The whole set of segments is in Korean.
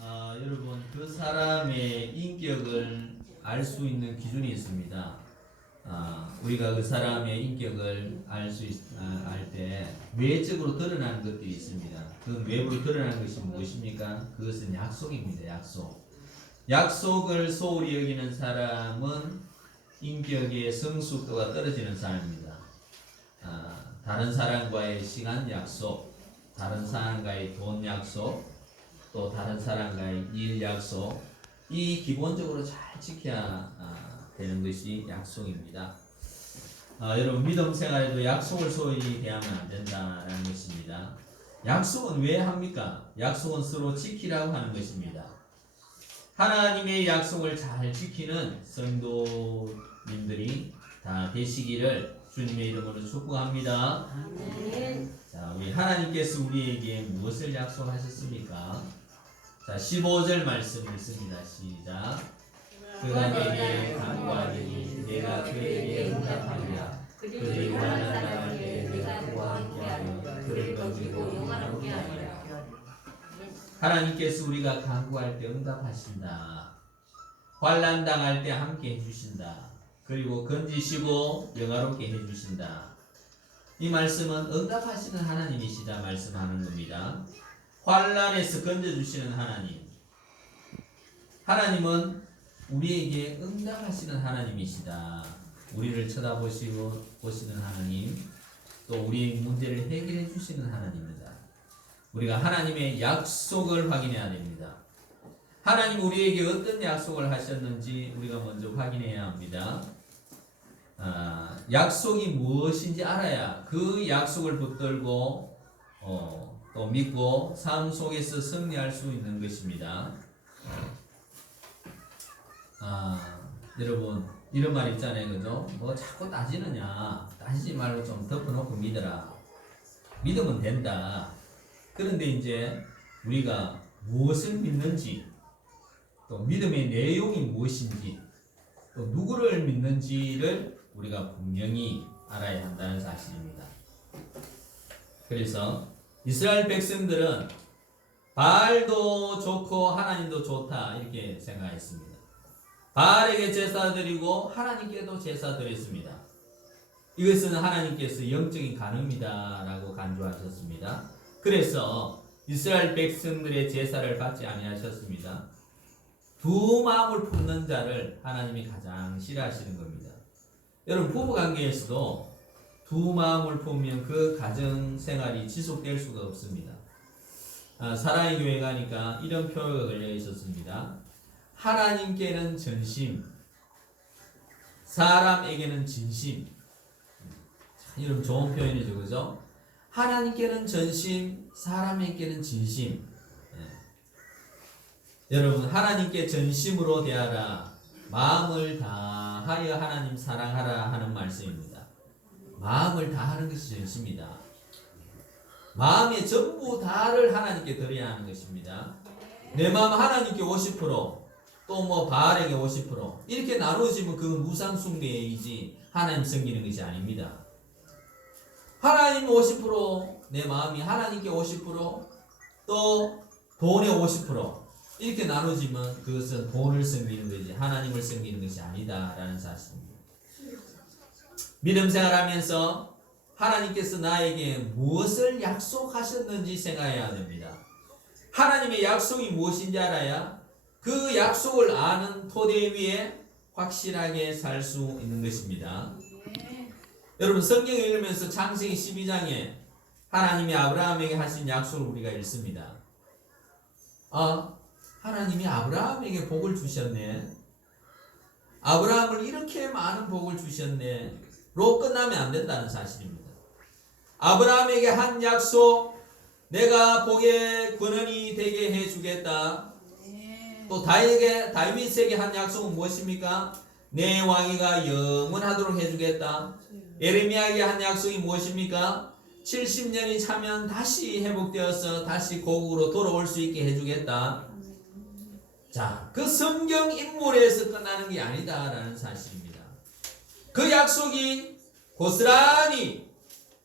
여러분 그 사람의 인격을 알 수 있는 기준이 있습니다. 우리가 그 사람의 인격을 알 때 외적으로 드러나는 것들이 있습니다. 그 외부로 드러나는 것이 무엇입니까? 그것은 약속입니다. 약속을 소홀히 여기는 사람은 인격의 성숙도가 떨어지는 사람입니다. 다른 사람과의 시간 약속, 다른 사람과의 돈 약속, 또 다른 사람과의 일 약속, 이 기본적으로 잘 지켜야 되는 것이 약속입니다. 여러분 믿음 생활에도 약속을 소홀히 대하면 안 된다라는 것입니다. 약속은 왜 합니까? 약속은 서로 지키라고 하는 것입니다. 하나님의 약속을 잘 지키는 성도님들이 다 되시기를 주님의 이름으로 축복합니다. 자, 우리 하나님께서 우리에게 무엇을 약속하셨습니까? 자, 15절 말씀 읽습니다. 시작. 그가 내게 간구하니 내가 그에게 응답하리라. 그들이 환난 당할 때 내가 그와 함께하여 그를 건지고 영화롭게 하리라. 하나님께서 우리가 간구할 때 응답하신다. 환난 당할 때 함께 해주신다. 그리고 건지시고 영화롭게 해주신다. 이 말씀은 응답하시는 하나님이시다 말씀하는 겁니다. 환난에서 건져주시는 하나님. 하나님은 우리에게 응답하시는 하나님이시다. 우리를 보시는 하나님, 또 우리의 문제를 해결해 주시는 하나님입니다. 우리가 하나님의 약속을 확인해야 됩니다. 하나님 우리에게 어떤 약속을 하셨는지 우리가 먼저 확인해야 합니다. 약속이 무엇인지 알아야 그 약속을 붙들고 또 믿고 삶 속에서 승리할 수 있는 것입니다. 여러분 이런 말 있잖아요, 그죠? 뭐 자꾸 따지느냐? 따지지 말고 좀 덮어놓고 믿어라. 믿으면 된다. 그런데 이제 우리가 무엇을 믿는지, 또 믿음의 내용이 무엇인지, 또 누구를 믿는지를 우리가 분명히 알아야 한다는 사실입니다. 그래서 이스라엘 백성들은 바알도 좋고 하나님도 좋다 이렇게 생각했습니다. 바알에게 제사 드리고 하나님께도 제사 드렸습니다. 이것은 하나님께서 영적인 간음이다 라고 간주하셨습니다. 그래서 이스라엘 백성들의 제사를 받지 아니하셨습니다. 두 마음을 품는 자를 하나님이 가장 싫어하시는 겁니다. 여러분 부부관계에서도 두 마음을 품으면 그 가정생활이 지속될 수가 없습니다. 사랑의 교회 가니까 이런 표현가 걸려 있었습니다. 하나님께는 전심, 사람에게는 진심. 이런 좋은 표현이죠, 그죠? 하나님께는 전심, 사람에게는 진심. 여러분 하나님께 전심으로 대하라. 마음을 다하여 하나님 사랑하라 하는 말씀입니다. 마음을 다하는 것이 전심이다. 마음의 전부 다를 하나님께 드려야 하는 것입니다. 내 마음 하나님께 50%, 또 뭐 바알에게 50% 이렇게 나누어지면 그건 우상 숭배이지 하나님 섬기는 것이 아닙니다. 하나님 50%, 내 마음이 하나님께 50%, 또 돈의 50% 이렇게 나누어지면 그것은 돈을 섬기는 것이지 하나님을 섬기는 것이 아니다라는 사실입니다. 믿음 생활하면서 하나님께서 나에게 무엇을 약속하셨는지 생각해야 됩니다. 하나님의 약속이 무엇인지 알아야 그 약속을 아는 토대 위에 확실하게 살 수 있는 것입니다. 여러분 성경을 읽으면서 창세기 12장에 하나님이 아브라함에게 하신 약속을 우리가 읽습니다. 하나님이 아브라함에게 복을 주셨네. 아브라함을 이렇게 많은 복을 주셨네. 로 끝나면 안 된다는 사실입니다. 아브라함에게 한 약속, 내가 복의 근원이 되게 해주겠다. 또 다윗에게 한 약속은 무엇입니까? 내 왕위가 영원하도록 해주겠다. 예레미야에게 한 약속이 무엇입니까? 70년이 차면 다시 회복되어서 다시 고국으로 돌아올 수 있게 해주겠다. 자, 그 성경 인물에서 끝나는 게 아니다라는 사실입니다. 그 약속이 고스란히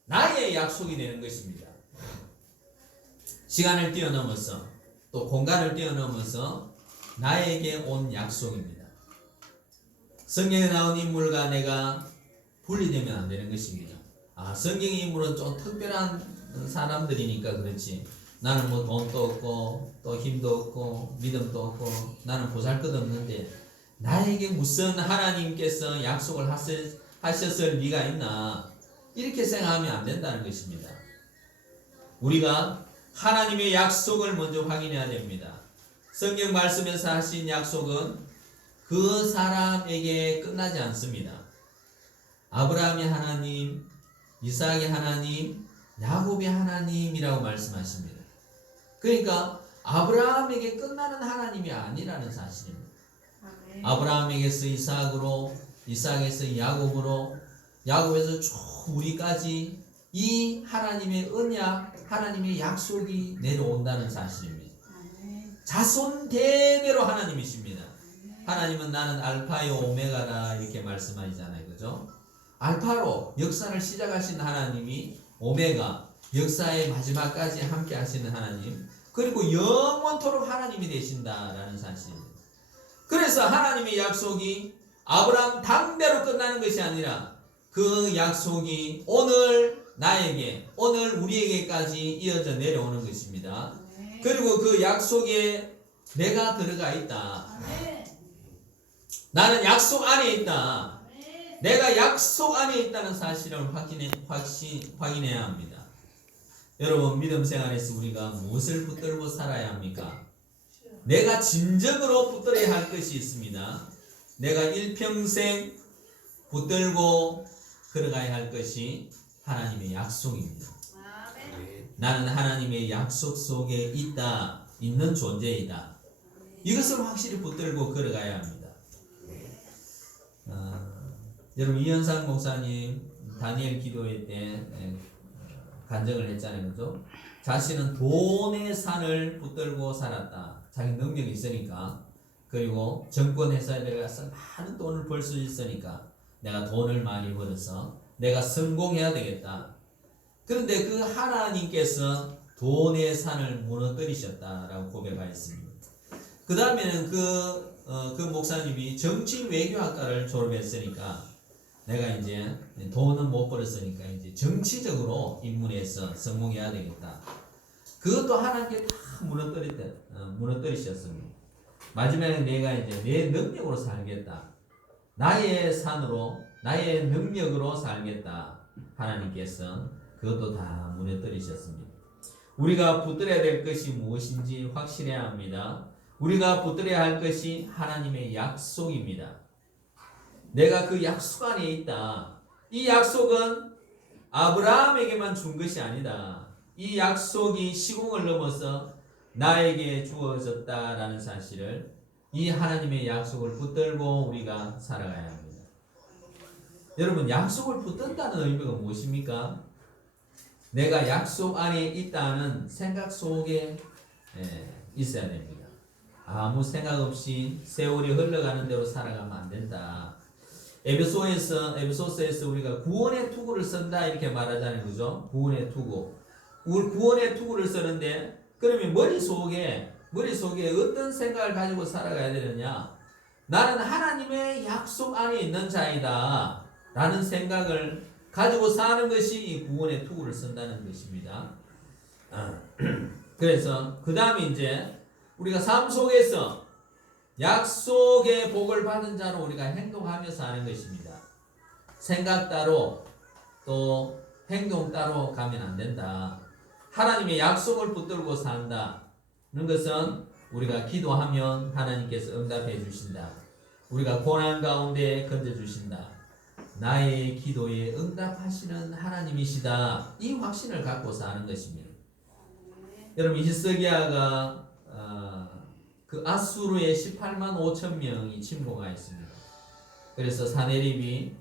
나의 약속이 되는 것입니다. 시간을 뛰어넘어서 또 공간을 뛰어넘어서 나에게 온 약속입니다. 성경에 나온 인물과 내가 분리되면 안 되는 것입니다. 성경의 인물은 좀 특별한 사람들이니까 그렇지. 나는 뭐 돈도 없고 또 힘도 없고 믿음도 없고 나는 보잘것없는데 나에게 무슨 하나님께서 약속을 하셨을 리가 있나, 이렇게 생각하면 안 된다는 것입니다. 우리가 하나님의 약속을 먼저 확인해야 됩니다. 성경 말씀에서 하신 약속은 그 사람에게 끝나지 않습니다. 아브라함의 하나님, 이삭의 하나님, 야곱의 하나님이라고 말씀하십니다. 그러니까 아브라함에게 끝나는 하나님이 아니라는 사실입니다. 아브라함에게서 이삭으로, 이삭에서 야곱으로, 야곱에서 쭉 우리까지 이 하나님의 언약, 하나님의 약속이 내려온다는 사실입니다. 자손 대대로 하나님이십니다. 하나님은 나는 알파요 오메가라 이렇게 말씀하시잖아요. 그죠? 알파로 역사를 시작하신 하나님이 오메가, 역사의 마지막까지 함께 하시는 하나님, 그리고 영원토록 하나님이 되신다라는 사실입니다. 그래서 하나님의 약속이 아브라함 당대로 끝나는 것이 아니라 그 약속이 오늘 나에게, 오늘 우리에게까지 이어져 내려오는 것입니다. 그리고 그 약속에 내가 들어가 있다. 나는 약속 안에 있다. 내가 약속 안에 있다는 사실을 확인해야 합니다. 여러분, 믿음 생활에서 우리가 무엇을 붙들고 살아야 합니까? 내가 진정으로 붙들어야 할 것이 있습니다. 내가 일평생 붙들고 걸어가야 할 것이 하나님의 약속입니다. 나는 하나님의 약속 속에 있는 존재이다. 이것을 확실히 붙들고 걸어가야 합니다. 여러분, 이현상 목사님 다니엘 기도회 때 간증을 했잖아요. 그죠? 자신은 돈의 산을 붙들고 살았다. 자기 능력이 있으니까. 그리고 정권 회사에 들어가서 많은 돈을 벌 수 있으니까 내가 돈을 많이 벌어서 내가 성공해야 되겠다. 그런데 그 하나님께서 돈의 산을 무너뜨리셨다라고 고백하였습니다. 그 다음에는 그 목사님이 정치 외교학과를 졸업했으니까 내가 이제 돈은 못 벌었으니까 이제 정치적으로 입문해서 성공해야 되겠다. 그것도 하나님께 다 무너뜨리셨습니다. 마지막에 내가 이제 내 능력으로 살겠다. 나의 산으로, 나의 능력으로 살겠다. 하나님께서 그것도 다 무너뜨리셨습니다. 우리가 붙들어야 될 것이 무엇인지 확실해야 합니다. 우리가 붙들어야 할 것이 하나님의 약속입니다. 내가 그 약속 안에 있다. 이 약속은 아브라함에게만 준 것이 아니다. 이 약속이 시공을 넘어서 나에게 주어졌다라는 사실을, 이 하나님의 약속을 붙들고 우리가 살아가야 합니다. 여러분, 약속을 붙든다는 의미가 무엇입니까? 내가 약속 안에 있다는 생각 속에 있어야 됩니다. 아무 생각 없이 세월이 흘러가는 대로 살아가면 안 된다. 에베소서에서 우리가 구원의 투구를 쓴다 이렇게 말하잖아요. 그죠? 구원의 투구. 구원의 투구를 쓰는데, 그러면 머릿속에 어떤 생각을 가지고 살아가야 되느냐? 나는 하나님의 약속 안에 있는 자이다 라는 생각을 가지고 사는 것이 이 구원의 투구를 쓴다는 것입니다. 그래서 그 다음에 이제 우리가 삶 속에서 약속의 복을 받은 자로 우리가 행동하며 사는 것입니다. 생각 따로 또 행동 따로 가면 안 된다. 하나님의 약속을 붙들고 산다는 것은 우리가 기도하면 하나님께서 응답해 주신다. 우리가 고난 가운데 건져 주신다. 나의 기도에 응답하시는 하나님이시다. 이 확신을 갖고 사는 것입니다. 여러분, 히스기야가 그 아수르의 18만 5천 명이 침공하였습니다. 그래서 사네립이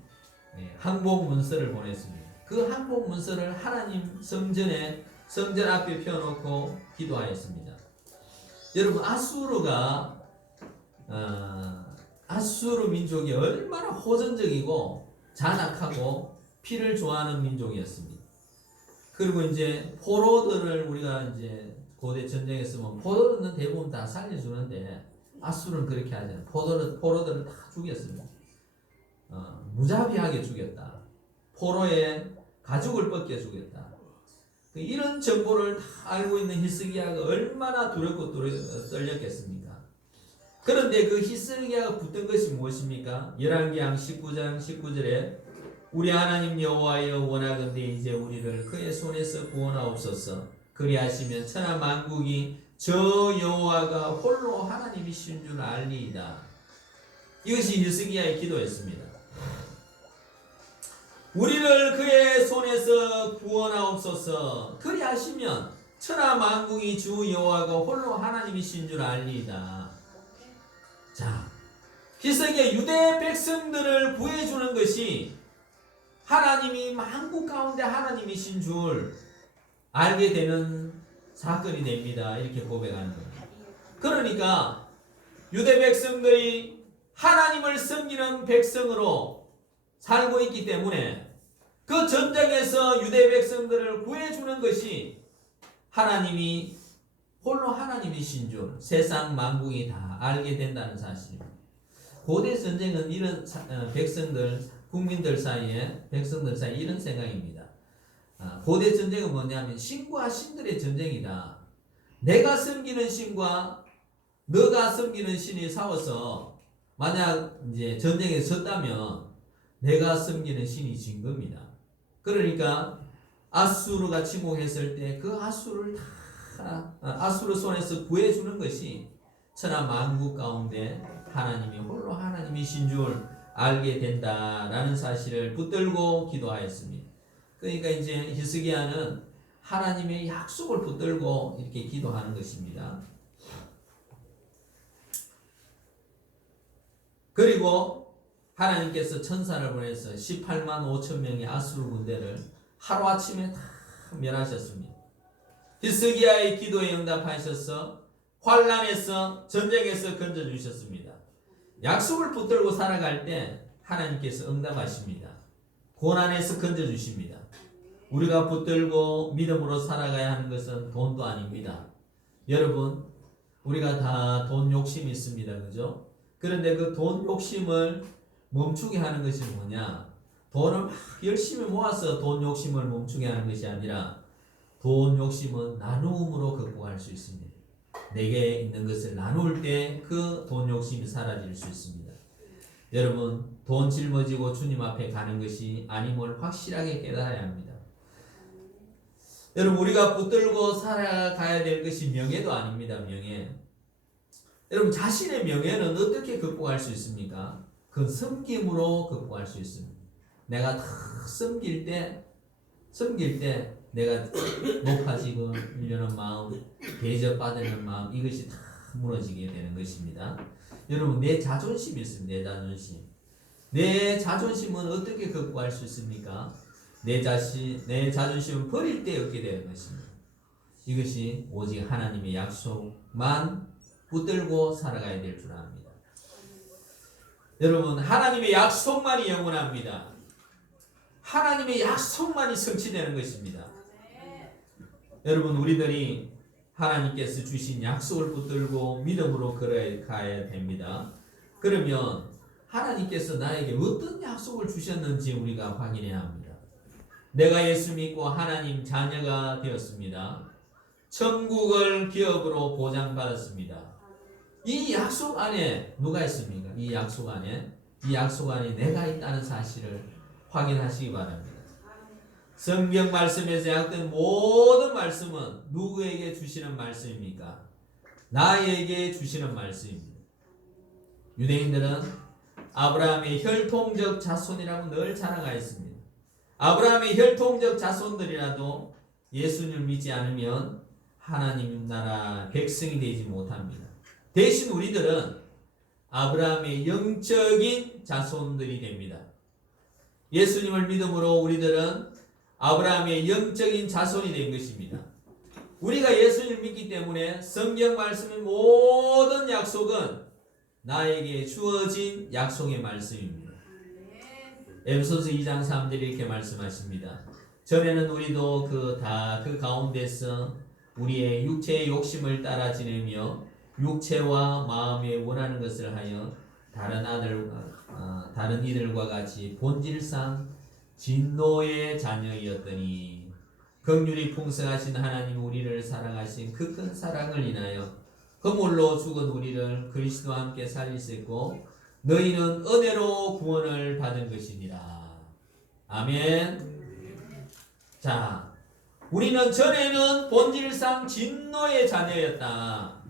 항복 문서를 보냈습니다. 그 항복 문서를 하나님 성전 앞에 펴놓고 기도하였습니다. 여러분, 아수르 민족이 얼마나 호전적이고 잔악하고 피를 좋아하는 민족이었습니다. 그리고 이제 포로들을 우리가 이제 고대 전쟁에 쓰면 포로는 대부분 다 살려주는데 아수르는 그렇게 하지 않아요. 포로들을 다 죽였습니다. 무자비하게 죽였다. 포로의 가죽을 벗겨 죽였다. 이런 정보를 다 알고 있는 히스기야가 얼마나 두렵고 떨렸겠습니까? 그런데 그 히스기야가 붙든 것이 무엇입니까? 열왕기상 19장 19절에 우리 하나님 여호와여 원하건대 이제 우리를 그의 손에서 구원하옵소서. 그리하시면 천하 만국이 저 여호와가 홀로 하나님이신 줄 알리이다. 이것이 히스기야의 기도였습니다. 우리를 그의 손에서 구원하옵소서. 그리하시면 천하 만국이 주 여호와가 홀로 하나님이신 줄 알리이다. 자, 히스기야 유대 백성들을 구해주는 것이 하나님이 만국 가운데 하나님이신 줄 알게 되는 사건이 됩니다. 이렇게 고백하는 거예요. 그러니까 유대 백성들이 하나님을 섬기는 백성으로 살고 있기 때문에 그 전쟁에서 유대 백성들을 구해주는 것이 하나님이 홀로 하나님이신 줄 세상 만국이 다 알게 된다는 사실입니다. 고대 전쟁은 이런 국민들 사이에 백성들 사이에 이런 생각입니다. 고대 전쟁은 뭐냐면 신과 신들의 전쟁이다. 내가 섬기는 신과 너가 섬기는 신이 싸워서 만약 이제 전쟁에 졌다면 내가 섬기는 신이 진 겁니다. 그러니까 아수르가 침공했을 때 그 아수르를 다 아수르 손에서 구해주는 것이 천하 만국 가운데 하나님이 홀로 하나님이신 줄 알게 된다라는 사실을 붙들고 기도하였습니다. 그러니까 이제 히스기야는 하나님의 약속을 붙들고 이렇게 기도하는 것입니다. 그리고 하나님께서 천사를 보내서 18만 5천 명의 아수르 군대를 하루아침에 다 멸하셨습니다. 히스기야의 기도에 응답하셔서 환란에서 전쟁에서 건져주셨습니다. 약속을 붙들고 살아갈 때 하나님께서 응답하십니다. 고난에서 건져주십니다. 우리가 붙들고 믿음으로 살아가야 하는 것은 돈도 아닙니다. 여러분, 우리가 다 돈 욕심이 있습니다. 그죠? 그런데 그 돈 욕심을 멈추게 하는 것이 뭐냐? 돈을 막 열심히 모아서 돈 욕심을 멈추게 하는 것이 아니라 돈 욕심은 나눔으로 극복할 수 있습니다. 내게 있는 것을 나눌 때 그 돈 욕심이 사라질 수 있습니다. 여러분, 돈 짊어지고 주님 앞에 가는 것이 아님을 확실하게 깨달아야 합니다. 여러분, 우리가 붙들고 살아가야 될 것이 명예도 아닙니다. 명예. 여러분, 자신의 명예는 어떻게 극복할 수 있습니까? 그 섬김으로 극복할 수 있습니다. 내가 다 섬길 때 내가 높아지고 이려는 마음, 대접받는 마음, 이것이 다 무너지게 되는 것입니다. 여러분, 내 자존심이 있습니다. 내 자존심. 내 자존심은 어떻게 극복할 수 있습니까? 내 자존심을 버릴 때 얻게 되는 것입니다. 이것이 오직 하나님의 약속만 붙들고 살아가야 될 줄 압니다. 여러분, 하나님의 약속만이 영원합니다. 하나님의 약속만이 성취되는 것입니다. 여러분, 우리들이 하나님께서 주신 약속을 붙들고 믿음으로 걸어가야 됩니다. 그러면 하나님께서 나에게 어떤 약속을 주셨는지 우리가 확인해야 합니다. 내가 예수 믿고 하나님 자녀가 되었습니다. 천국을 기업으로 보장받았습니다. 이 약속 안에 누가 있습니까? 이 약속 안에 내가 있다는 사실을 확인하시기 바랍니다. 성경 말씀에서 약된 모든 말씀은 누구에게 주시는 말씀입니까? 나에게 주시는 말씀입니다. 유대인들은 아브라함의 혈통적 자손이라고 늘 자랑하였습니다. 아브라함의 혈통적 자손들이라도 예수님을 믿지 않으면 하나님 나라 백성이 되지 못합니다. 대신 우리들은 아브라함의 영적인 자손들이 됩니다. 예수님을 믿음으로 우리들은 아브라함의 영적인 자손이 된 것입니다. 우리가 예수님을 믿기 때문에 성경 말씀의 모든 약속은 나에게 주어진 약속의 말씀입니다. 에베소서 2장 3절에 이렇게 말씀하십니다. 전에는 우리도 그 가운데서 우리의 육체의 욕심을 따라 지내며 육체와 마음에 원하는 것을 하여 다른 이들과 같이 본질상 진노의 자녀이었더니 긍휼이 풍성하신 하나님 우리를 사랑하신 그 큰 사랑을 인하여 허물로 죽은 우리를 그리스도와 함께 살리셨고 너희는 은혜로 구원을 받은 것이니라. 아멘. 자, 우리는 전에는 본질상 진노의 자녀였다.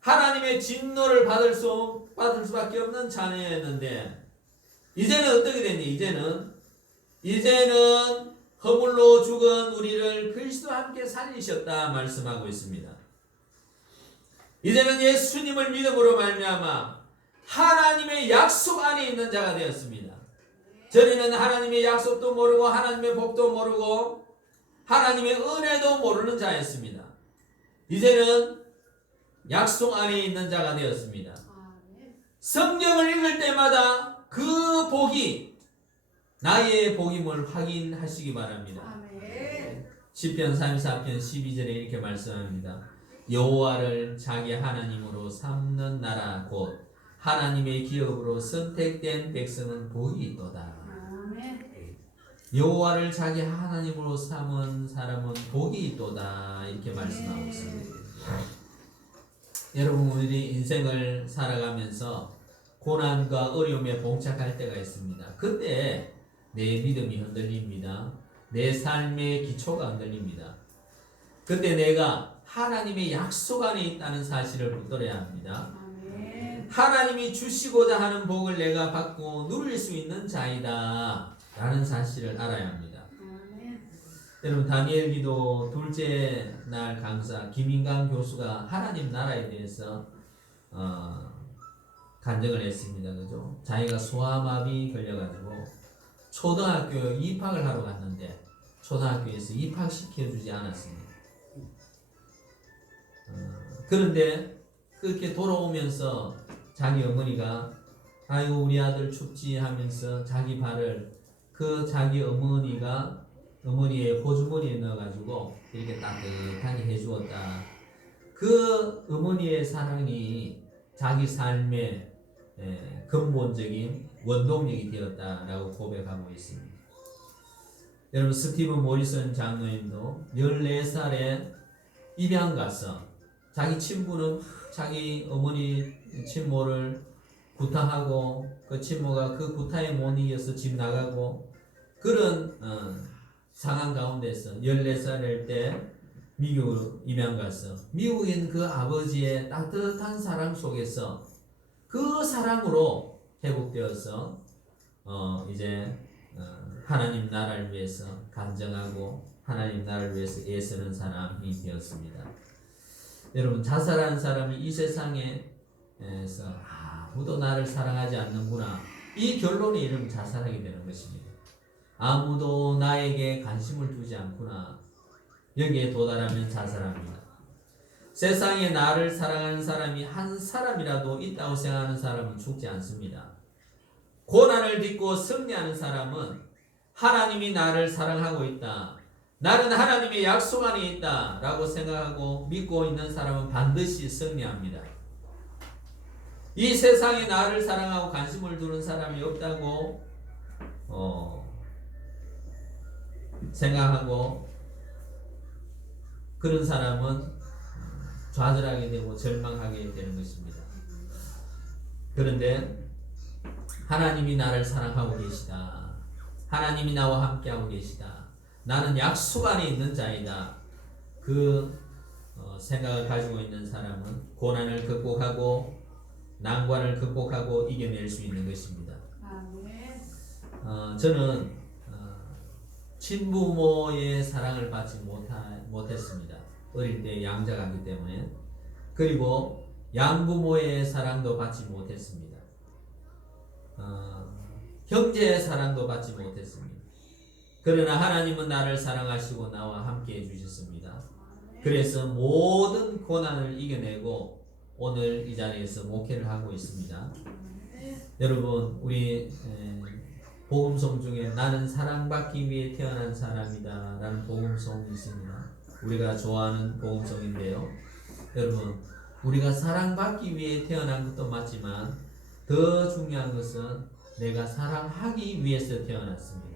하나님의 진노를 받을 수밖에 없는 자녀였는데 이제는 어떻게 되니? 이제는 허물로 죽은 우리를 그리스도와 함께 살리셨다 말씀하고 있습니다. 이제는 예수님을 믿음으로 말미암아 하나님의 약속 안에 있는 자가 되었습니다. 전에는 하나님의 약속도 모르고 하나님의 복도 모르고 하나님의 은혜도 모르는 자였습니다. 이제는 약속 안에 있는 자가 되었습니다. 성경을 읽을 때마다 그 복이 나의 복임을 확인하시기 바랍니다. 시편 33편 12절에 이렇게 말씀합니다. 여호와를 자기 하나님으로 삼는 나라 곧 하나님의 기업으로 선택된 백성은 복이 있도다. 여호와를 자기 하나님으로 삼은 사람은 복이 있도다. 이렇게 말씀하고 있습니다. 여러분, 우리 인생을 살아가면서 고난과 어려움에 봉착할 때가 있습니다. 그때 내 믿음이 흔들립니다. 내 삶의 기초가 흔들립니다. 그때 내가 하나님의 약속 안에 있다는 사실을 붙들어야 합니다. 하나님이 주시고자 하는 복을 내가 받고 누릴 수 있는 자이다 라는 사실을 알아야 합니다. 여러분, 다니엘 기도 둘째 날 강사 김인강 교수가 하나님 나라에 대해서 간증을 했습니다. 그죠? 자기가 소아마비 걸려가지고 초등학교 입학을 하러 갔는데 초등학교에서 입학시켜주지 않았습니다. 그런데 그렇게 돌아오면서 자기 어머니가 아이고 우리 아들 춥지 하면서 자기 발을 그 자기 어머니의 호주머니에 넣어가지고 이렇게 따뜻하게 해주었다. 그 어머니의 사랑이 자기 삶의 근본적인 원동력이 되었다라고 고백하고 있습니다. 여러분, 스티븐 모리슨 장로님도 14살에 입양 가서 자기 친부는 자기 어머니 친모를 구타하고 그 친모가 그 구타에 못 이겨서 집 나가고 그런 상황 가운데서 14살일 때 미국으로 입양 가서 미국인 그 아버지의 따뜻한 사랑 속에서 그 사랑으로 회복되어서 이제 하나님 나라를 위해서 간증하고 하나님 나라를 위해서 애쓰는 사람이 되었습니다. 여러분, 자살하는 사람이 이 세상에서 아무도 나를 사랑하지 않는구나, 이 결론에 이르면 자살하게 되는 것입니다. 아무도 나에게 관심을 두지 않구나, 여기에 도달하면 자살합니다. 세상에 나를 사랑하는 사람이 한 사람이라도 있다고 생각하는 사람은 죽지 않습니다. 고난을 딛고 승리하는 사람은 하나님이 나를 사랑하고 있다, 나는 하나님의 약속 안에 있다 라고 생각하고 믿고 있는 사람은 반드시 승리합니다. 이 세상에 나를 사랑하고 관심을 두는 사람이 없다고 생각하고 그런 사람은 좌절하게 되고 절망하게 되는 것입니다. 그런데 하나님이 나를 사랑하고 계시다, 하나님이 나와 함께하고 계시다, 나는 약속 안에 있는 자이다, 그 생각을 가지고 있는 사람은 고난을 극복하고 난관을 극복하고 이겨낼 수 있는 것입니다. 저는 친부모의 사랑을 받지 못했습니다. 어릴 때 양자가기 때문에. 그리고 양부모의 사랑도 받지 못했습니다. 형제의 사랑도 받지 못했습니다. 그러나 하나님은 나를 사랑하시고 나와 함께 해주셨습니다. 그래서 모든 고난을 이겨내고 오늘 이 자리에서 목회를 하고 있습니다. 여러분, 우리 복음송 중에 나는 사랑받기 위해 태어난 사람이다 라는 복음송이 있습니다. 우리가 좋아하는 복음성인데요. 여러분, 우리가 사랑받기 위해 태어난 것도 맞지만 더 중요한 것은 내가 사랑하기 위해서 태어났습니다.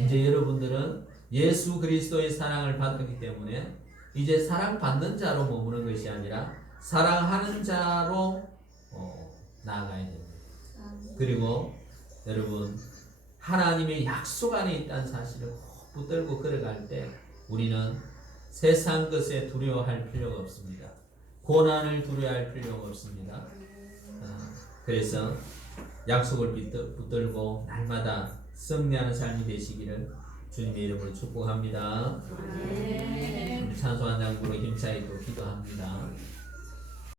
이제 여러분들은 예수 그리스도의 사랑을 받았기 때문에 이제 사랑받는 자로 머무는 것이 아니라 사랑하는 자로 나아가야 됩니다. 그리고 여러분, 하나님의 약속 안에 있다는 사실을 꼭 붙들고 걸어갈 때 우리는 세상 것에 두려워할 필요가 없습니다. 고난을 두려워할 필요가 없습니다. 그래서 약속을 붙들고 날마다 승리하는 삶이 되시기를 주님의 이름으로 축복합니다. 우리 찬송 한 장으로 힘차게 또 기도합니다.